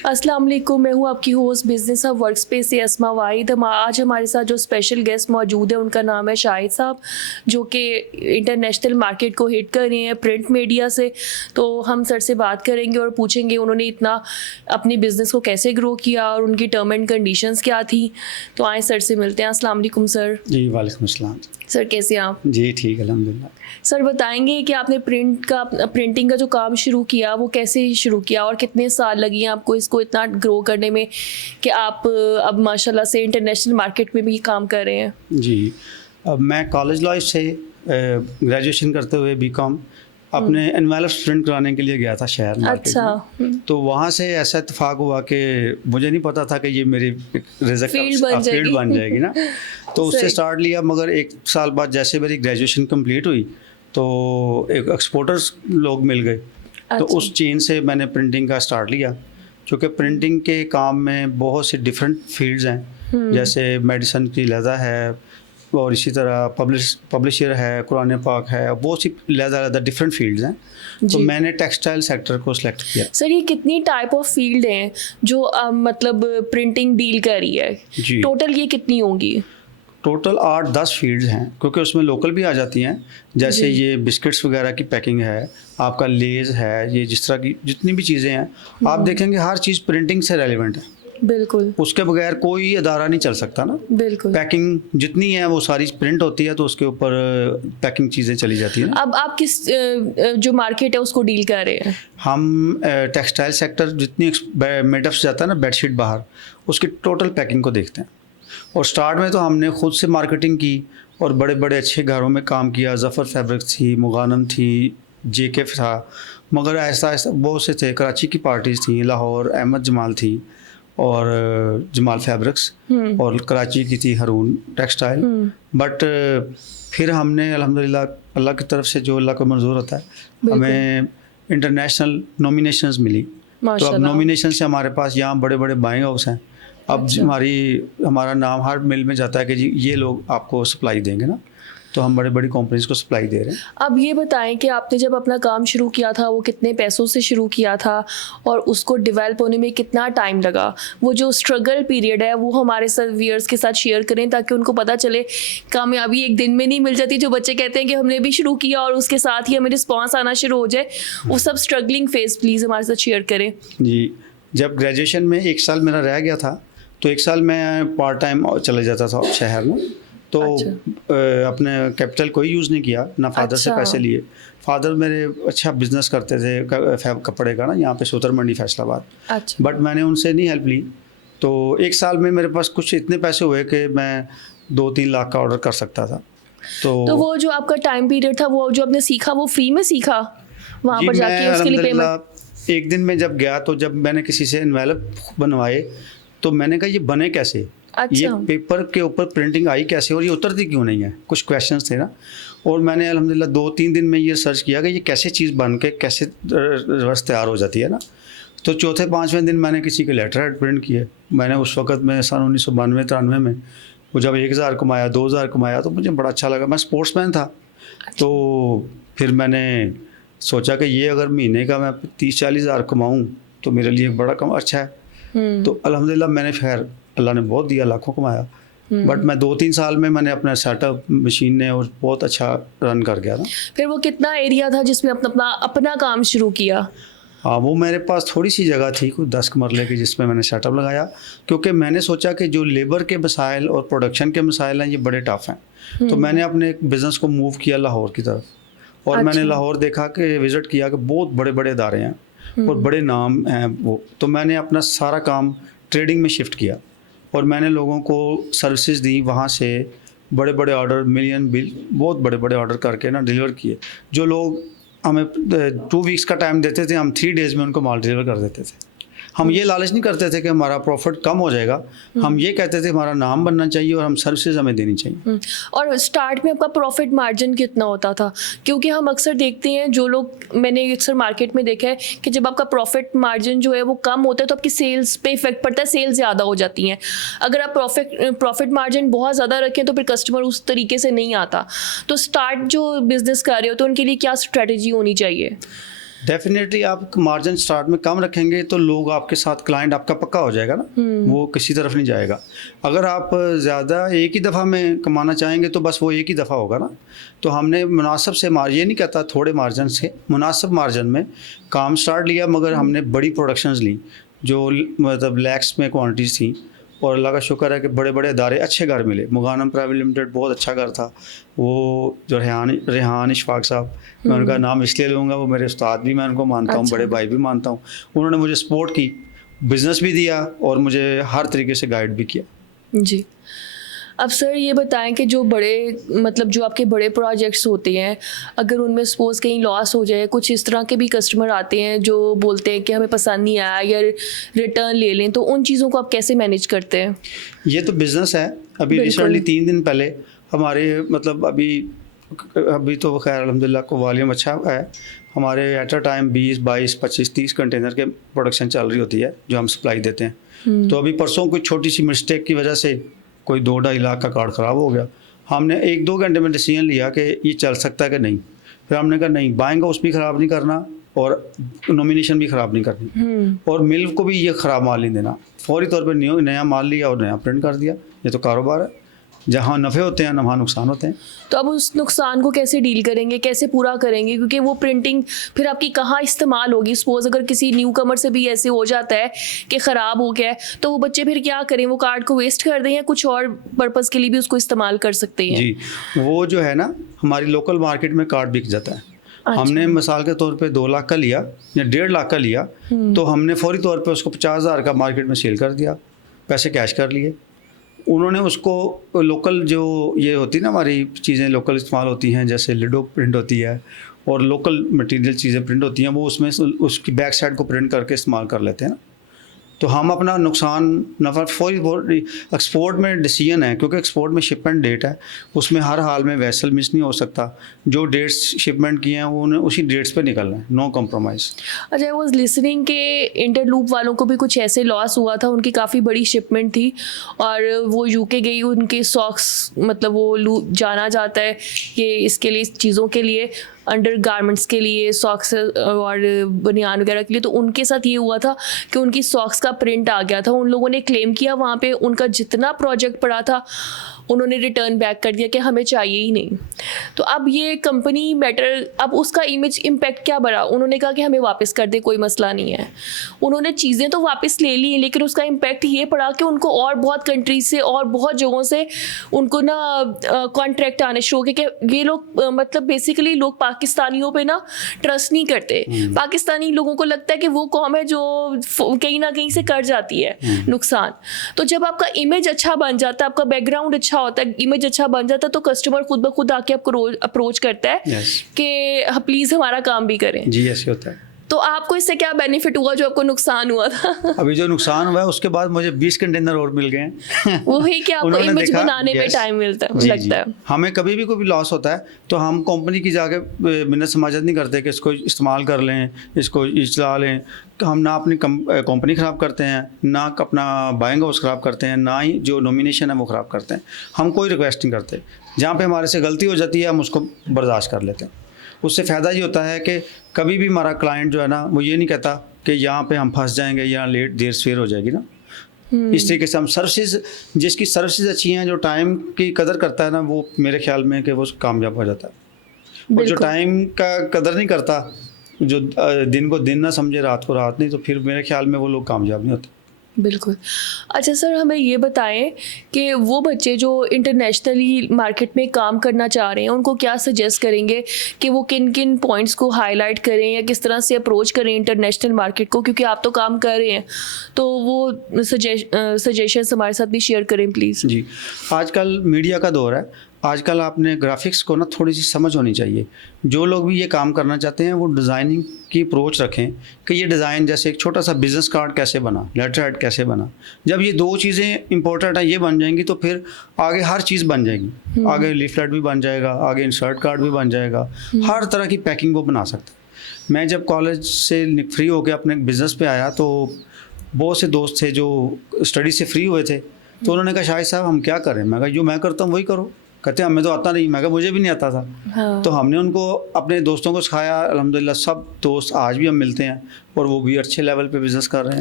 अस्सलाम वालेकुम, मैं हूँ आपकी होस्ट बिजनेस ऑफ वर्कस्पेस से अस्मा वाहिद। आज हमारे साथ जो स्पेशल गेस्ट मौजूद है उनका नाम है शाहिद साहब, जो कि इंटरनेशनल मार्केट को हिट कर रहे हैं प्रिंट मीडिया से। तो हम सर से बात करेंगे और पूछेंगे उन्होंने इतना अपनी बिज़नेस को कैसे ग्रो किया और उनकी टर्म एंड कंडीशंस क्या थी। तो आए सर से मिलते हैं। अस्सलाम वालेकुम सर। जी वालेकुम अस्सलाम। सर कैसे हैं आप? जी ठीक अल्हम्दुलिल्लाह। सर बताएंगे कि आपने प्रिंटिंग का जो काम शुरू किया वो कैसे शुरू किया और कितने साल लगी हैं आपको इसको इतना ग्रो करने में कि आप अब माशाल्लाह से इंटरनेशनल मार्केट में भी काम कर रहे हैं? जी, अब मैं कॉलेज लाइफ से ग्रेजुएशन करते हुए बीकॉम अपने एनवेलप्स प्रिंट कराने के लिए गया था शहर मार्केट में। तो वहाँ से ऐसा इत्तेफाक हुआ कि मुझे नहीं पता था कि ये मेरी फील्ड बन जाएगी ना। तो उससे स्टार्ट लिया, मगर एक साल बाद जैसे मेरी ग्रेजुएशन कंप्लीट हुई तो एक एक्सपोर्टर्स लोग मिल गए। तो उस चेन से मैंने प्रिंटिंग का स्टार्ट लिया, क्योंकि प्रिंटिंग के काम में बहुत से डिफरेंट फील्ड्स हैं, जैसे मेडिसिन की लहदा है और इसी तरह पब्लिशर है, कुरान पाक है, बहुत सी लहदा डिफरेंट फील्ड्स हैं। तो मैंने टेक्सटाइल सेक्टर को सिलेक्ट किया। सर ये कितनी टाइप ऑफ फील्ड हैं जो मतलब प्रिंटिंग डील कर रही है? टोटल ये कितनी होंगी? टोटल 8-10 फील्ड्स हैं, क्योंकि उसमें लोकल भी आ जाती हैं, जैसे ये बिस्किट्स वगैरह की पैकिंग है, आपका लेज़ है, ये जिस तरह की जितनी भी चीज़ें हैं आप देखेंगे हर चीज़ प्रिंटिंग से रेलिवेंट है। बिल्कुल, उसके बगैर कोई अदारा नहीं चल सकता ना। बिल्कुल, पैकिंग जितनी है वो सारी प्रिंट होती है, तो उसके ऊपर पैकिंग चीज़ें चली जाती हैं। अब आप किस जो मार्केट है उसको डील कर रहे हैं? हम टेक्सटाइल सेक्टर जितनी मेडअप से जाता है ना, बेडशीट बाहर, उसकी टोटल पैकिंग को देखते हैं। और स्टार्ट में तो हमने खुद से मार्केटिंग की और बड़े बड़े अच्छे घरों में काम किया। ज़फ़र फैब्रिक्स थी, मुगानम थी, JK था, मगर ऐसा ऐसा बहुत से थे। कराची की पार्टीज़ थी, लाहौर अहमद जमाल थी और जमाल फैब्रिक्स, और कराची की थी हरून टेक्सटाइल। बट फिर हमने अल्हम्दुलिल्लाह अल्लाह की तरफ से जो अल्लाह को मंजूर होता है, हमें इंटरनेशनल नॉमिनेशंस मिली। तो अब नॉमिनेशन से हमारे पास यहाँ बड़े बड़े बाइंग हाउस हैं। अब हमारा नाम हर मिल में जाता है कि जी ये लोग आपको सप्लाई देंगे ना, तो हम बड़े बड़ी कंपनीज को सप्लाई दे रहे हैं। अब ये बताएं कि आपने जब अपना काम शुरू किया था वो कितने पैसों से शुरू किया था और उसको डेवलप होने में कितना टाइम लगा? वो जो स्ट्रगल पीरियड है वो हमारे साथ व्यूअर्स के साथ शेयर करें, ताकि उनको पता चले कामयाबी एक दिन में नहीं मिल जाती। जो बच्चे कहते हैं कि हमने भी शुरू किया और उसके साथ ही हमें रिस्पॉन्स आना शुरू हो जाए, वो सब स्ट्रगलिंग फेज प्लीज़ हमारे साथ शेयर करें। जी, जब ग्रेजुएशन में 1 साल मेरा रह गया था, तो 1 साल मैं पार्ट टाइम चले जाता था शहर में। तो अपने कैपिटल कोई यूज़ नहीं किया, ना फादर से पैसे लिए। फादर मेरे अच्छा बिजनेस करते थे कपड़े का ना, यहाँ पे सोतर मंडी फैसलाबाद। बट मैंने उनसे नहीं हेल्प ली। तो 1 साल में मेरे पास कुछ इतने पैसे हुए कि मैं 2-3 लाख का ऑर्डर कर सकता था। तो वो जो आपका टाइम पीरियड था, वो जो आपने सीखा वो फ्री में सीखा वहाँ पर जाके? उसके लिए पेमेंट एक दिन में जब गया, तो जब मैंने किसी से एनवेलप बनवाए तो मैंने कहा ये बने कैसे, ये पेपर के ऊपर प्रिंटिंग आई कैसे और ये उतरती क्यों नहीं है, कुछ क्वेश्चंस थे ना। और मैंने अल्हम्दुलिल्लाह 2-3 दिन में ये सर्च किया कि ये कैसे चीज़ बन के कैसे रस तैयार हो जाती है ना। तो चौथे 5वें दिन मैंने किसी के लेटर हेड प्रिंट किए। मैंने उस वक़्त में सन 1992-93 में वो जब 1000 कमाया, 2000 कमाया, तो मुझे बड़ा अच्छा लगा। मैं स्पोर्ट्समैन था, तो फिर मैंने सोचा कि ये अगर महीने का मैं 30-40 हज़ार कमाऊँ तो मेरे लिए बड़ा कम अच्छा है। तो अल्हम्दुलिल्लाह मैंने खैर अल्लाह ने बहुत दिया, लाखों कमाया। बट मैं 2-3 साल में मैंने अपना सेटअप मशीन ने और बहुत अच्छा रन कर गया था। फिर वो कितना एरिया था जिसमें अपना काम शुरू किया? हाँ, वो मेरे पास थोड़ी सी जगह थी, कुछ 10 मरले की, जिसमें मैंने सेटअप लगाया, क्योंकि मैंने सोचा कि जो लेबर के मसाइल और प्रोडक्शन के मसाइल हैं ये बड़े टफ हैं। तो मैंने अपने बिज़नेस को मूव किया लाहौर की तरफ, और मैंने लाहौर देखा कि विज़िट किया कि बहुत बड़े बड़े इदारे हैं और बड़े नाम हैं वो। तो मैंने अपना सारा काम ट्रेडिंग में शिफ्ट किया और मैंने लोगों को सर्विसेज दी। वहाँ से बड़े बड़े ऑर्डर, मिलियन बिल, बहुत बड़े बड़े ऑर्डर करके ना डिलीवर किए। जो लोग हमें 2 वीक्स का टाइम देते थे, हम 3 डेज़ में उनको माल डिलीवर कर देते थे। हम ये लालच नहीं करते थे कि हमारा प्रॉफिट कम हो जाएगा, हम ये कहते थे हमारा नाम बनना चाहिए और हम सर्विसेज हमें देनी चाहिए। और स्टार्ट में आपका प्रॉफिट मार्जिन कितना होता था? क्योंकि हम अक्सर देखते हैं, जो लोग, मैंने अक्सर मार्केट में देखा है कि जब आपका प्रॉफिट मार्जिन जो है वो कम होता है तो आपकी सेल्स पे इफेक्ट पड़ता है, सेल्स ज़्यादा हो जाती हैं। अगर आप प्रॉफिट मार्जिन बहुत ज़्यादा रखें तो फिर कस्टमर उस तरीके से नहीं आता। तो स्टार्ट जो बिज़नेस कर रहे हो तो उनके लिए क्या स्ट्रेटजी होनी चाहिए? डेफिनेटली आप मार्जिन स्टार्ट में कम रखेंगे तो लोग आपके साथ, क्लाइंट आपका पक्का हो जाएगा ना, वो किसी तरफ नहीं जाएगा। अगर आप ज़्यादा एक ही दफ़ा में कमाना चाहेंगे तो बस वो एक ही दफ़ा होगा ना। तो हमने मुनासिब से ये नहीं कहता थोड़े मार्जिन से, मुनासिब मार्जिन में काम स्टार्ट लिया, मगर हमने बड़ी प्रोडक्शंस ली जो मतलब लैक्स में क्वान्टिटीज़ थी, और अल्लाह का शुक्र है कि बड़े बड़े अदारे अच्छे घर मिले। मुगानम प्राइवेट लिमिटेड बहुत अच्छा घर था, वो जो रेहान इशफाक साहब, मैं उनका नाम इसलिए लूँगा, वो मेरे उस्ताद भी मैं उनको मानता हूँ, बड़े भाई भी मानता हूँ। उन्होंने मुझे सपोर्ट की, बिज़नेस भी दिया और मुझे हर तरीके से गाइड भी किया। जी। अब सर ये बताएं कि जो बड़े मतलब जो आपके बड़े प्रोजेक्ट्स होते हैं, अगर उनमें सपोज़ कहीं लॉस हो जाए, कुछ इस तरह के भी कस्टमर आते हैं जो बोलते हैं कि हमें पसंद नहीं आया या रिटर्न ले लें, तो उन चीज़ों को आप कैसे मैनेज करते हैं? ये तो बिज़नेस है। अभी रिसेंटली 3 दिन पहले हमारे मतलब अभी तो खैर अल्हम्दुलिल्लाह को वॉल्यूम अच्छा है हमारे। एट अ टाइम 20, 22, 25, 30 कंटेनर के प्रोडक्शन चल रही होती है जो हम सप्लाई देते हैं। तो अभी परसों कोई छोटी सी मिस्टेक की वजह से कोई 2-2.5 लाख का कार्ड ख़राब हो गया। हमने 1-2 घंटे में डिसीजन लिया कि ये चल सकता है कि नहीं। फिर हमने कहा नहीं, बाइंग हाउस भी ख़राब नहीं करना और नॉमिनेशन भी ख़राब नहीं करनी, और मिल्क को भी ये ख़राब माल नहीं देना। फौरी तौर पर नया माल लिया और नया प्रिंट कर दिया। ये तो कारोबार है, जहाँ नफ़े होते हैं वहाँ नुकसान होते हैं। तो अब उस नुकसान को कैसे डील करेंगे, कैसे पूरा करेंगे? क्योंकि वो प्रिंटिंग फिर आपकी कहाँ इस्तेमाल होगी? सपोज अगर किसी न्यू कमर से भी ऐसे हो जाता है कि ख़राब हो गया है, तो वो बच्चे फिर क्या करें? वो कार्ड को वेस्ट कर दें या कुछ और पर्पज़ के लिए भी उसको इस्तेमाल कर सकते हैं? जी, वो जो है ना, हमारी लोकल मार्केट में कार्ड बिक जाता है। अच्छा। हमने मिसाल के तौर पे 2 लाख का लिया या 1.5 लाख का लिया, तो हमने फौरी तौर पे उसको 50,000 का मार्केट में सेल कर दिया, पैसे कैश कर लिए। उन्होंने उसको लोकल जो ये होती है ना, हमारी चीज़ें लोकल इस्तेमाल होती हैं, जैसे लिडो प्रिंट होती है और लोकल मटेरियल चीज़ें प्रिंट होती हैं, वो उसमें उसकी बैक साइड को प्रिंट करके इस्तेमाल कर लेते हैं ना। तो हम अपना नुकसान नफ़ा फौरी एक्सपोर्ट में डिसीजन है, क्योंकि एक्सपोर्ट में शिपमेंट डेट है, उसमें हर हाल में वेसल मिस नहीं हो सकता। जो डेट्स शिपमेंट किए हैं वो उन्हें उसी डेट्स पे निकलना है, नो कॉम्प्रोमाइज़। अच्छा, आई वाज लिसनिंग के इंटरलूप वालों को भी कुछ ऐसे लॉस हुआ था, उनकी काफ़ी बड़ी शिपमेंट थी और वो यूके गई, उनके सॉक्स मतलब वो जाना जाता है कि इसके लिए, चीज़ों के लिए, अंडर गारमेंट्स के लिए, सॉक्स और बनियान वगैरह के लिए, तो उनके साथ ये हुआ था कि उनकी सॉक्स का प्रिंट आ गया था। उन लोगों ने क्लेम किया, वहाँ पे उनका जितना प्रोजेक्ट पड़ा था उन्होंने रिटर्न बैक कर दिया कि हमें चाहिए ही नहीं। तो अब ये कंपनी मैटर, अब उसका इमेज इम्पैक्ट क्या बढ़ा? उन्होंने कहा कि हमें वापस कर दे, कोई मसला नहीं है। उन्होंने चीज़ें तो वापस ले ली, लेकिन उसका इम्पैक्ट ये पड़ा कि उनको और बहुत कंट्रीज से और बहुत जगहों से उनको ना कॉन्ट्रैक्ट आने शुरू हो गए कि ये लोग मतलब बेसिकली लोग पाकिस्तानियों पे ना ट्रस्ट नहीं करते। पाकिस्तानी लोगों को लगता है कि वो कौम है जो कहीं ना कहीं से कर जाती है नुकसान। तो जब आपका इमेज अच्छा बन जाता है, आपका बैकग्राउंड अच्छा होता है, इमेज अच्छा बन जाता है, तो कस्टमर खुद ब खुद आके आपको अप्रोच करता है कि प्लीज़ हमारा काम भी करें। जी, ऐसे होता है। तो आपको इससे क्या बेनिफिट हुआ जो आपको नुकसान हुआ था? अभी जो नुकसान हुआ है उसके बाद मुझे 20 कंटेनर और मिल गए हैं। वही कि आपको उन्होंने इमेज देखा, बनाने में टाइम लगता है। हमें कभी भी कोई लॉस होता है तो हम कंपनी की जाके मिन्नत समाजत नहीं करते कि इसको इस्तेमाल कर लें, इसको चला लें। हम ना अपनी कंपनी ख़राब करते हैं, ना अपना बाइंग हाउस ख़राब करते हैं, ना ही जो नॉमिनेशन है वो ख़राब करते हैं। हम कोई रिक्वेस्ट नहीं करते। जहाँ पे हमारे से गलती हो जाती है हम उसको बर्दाश्त कर लेते हैं। उससे फ़ायदा ये होता है कि कभी भी हमारा क्लाइंट जो है ना, वो ये नहीं कहता कि यहाँ पे हम फंस जाएंगे या लेट देर सवेर हो जाएगी ना। इस तरीके से हम सर्विसेज, जिसकी सर्विसेज अच्छी हैं, जो टाइम की कदर करता है ना, वो मेरे ख्याल में कि वो कामयाब हो जाता है। और जो टाइम का कदर नहीं करता, जो दिन को दिन ना समझे, रात को रात नहीं, तो फिर मेरे ख्याल में वो लोग कामयाब नहीं होते। बिल्कुल। अच्छा सर, हमें ये बताएं कि वो बच्चे जो इंटरनेशनली मार्केट में काम करना चाह रहे हैं, उनको क्या सजेस्ट करेंगे कि वो किन किन पॉइंट्स को हाईलाइट करें या किस तरह से अप्रोच करें इंटरनेशनल मार्केट को? क्योंकि आप तो काम कर रहे हैं, तो वो सजेशंस हमारे साथ भी शेयर करें प्लीज़। जी, आजकल मीडिया का दौर है। आजकल आपने ग्राफिक्स को ना थोड़ी सी समझ होनी चाहिए। जो लोग भी ये काम करना चाहते हैं वो डिज़ाइनिंग की अप्रोच रखें कि ये डिज़ाइन, जैसे एक छोटा सा बिज़नेस कार्ड कैसे बना, लेटर हेड कैसे बना। जब ये 2 चीज़ें इंपॉर्टेंट हैं, ये बन जाएंगी, तो फिर आगे हर चीज़ बन जाएगी। आगे लीफलेट भी बन जाएगा, आगे इंसर्ट कार्ड भी बन जाएगा, हर तरह की पैकिंग वो बना सकता है। मैं जब कॉलेज से फ्री होकर अपने बिज़नेस पे आया तो बहुत से दोस्त थे जो स्टडी से फ्री हुए थे, तो उन्होंने कहा शाहिद साहब हम क्या करें? मैं कहा जो मैं करता हूँ वही करो। कहते हमें तो आता नहीं, मैं कहा मुझे भी नहीं आता था। हाँ। तो हमने उनको अपने दोस्तों को सिखाया, अल्हम्दुलिल्लाह सब दोस्त आज भी हम मिलते हैं और वो भी अच्छे लेवल पे बिज़नेस कर रहे हैं।